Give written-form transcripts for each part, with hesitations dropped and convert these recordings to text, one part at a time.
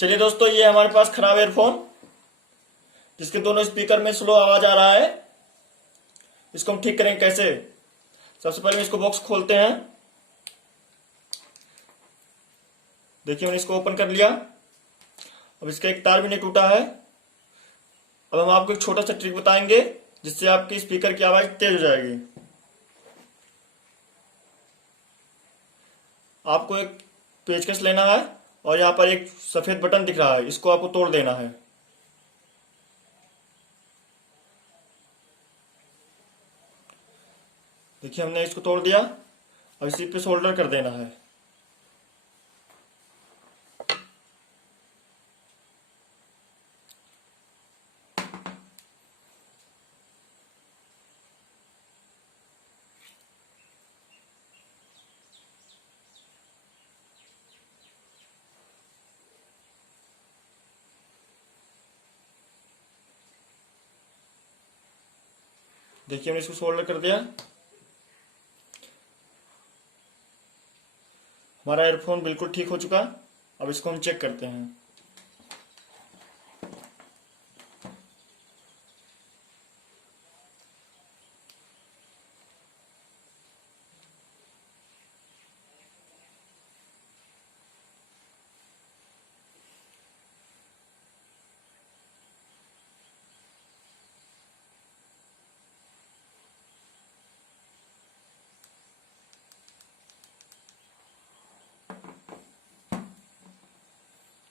चलिए दोस्तों, ये हमारे पास खराब एयरफोन जिसके दोनों स्पीकर में स्लो आवाज आ रहा है। इसको हम ठीक करेंगे कैसे? सबसे पहले इसको बॉक्स खोलते हैं। देखिए मैंने इसको ओपन कर लिया। अब इसका एक तार भी नहीं टूटा है। अब हम आपको एक छोटा सा ट्रिक बताएंगे जिससे आपकी स्पीकर की आवाज तेज हो जाएगी। आपको एक पेचकस लेना है और यहाँ पर एक सफेद बटन दिख रहा है, इसको आपको तोड़ देना है। देखिए हमने इसको तोड़ दिया। अब इसी पे सोल्डर कर देना है। देखिए हमने इसको सोल्डर कर दिया। हमारा एयरफोन बिल्कुल ठीक हो चुका। अब इसको हम चेक करते हैं।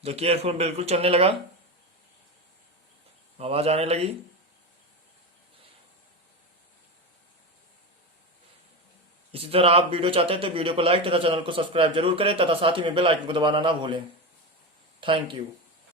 देखिए एयरफोन बिल्कुल चलने लगा, आवाज आने लगी। इसी तरह आप वीडियो चाहते हैं तो वीडियो को लाइक तथा चैनल को सब्सक्राइब जरूर करें तथा साथ ही में बेल आइकन को दबाना ना भूलें। Thank you.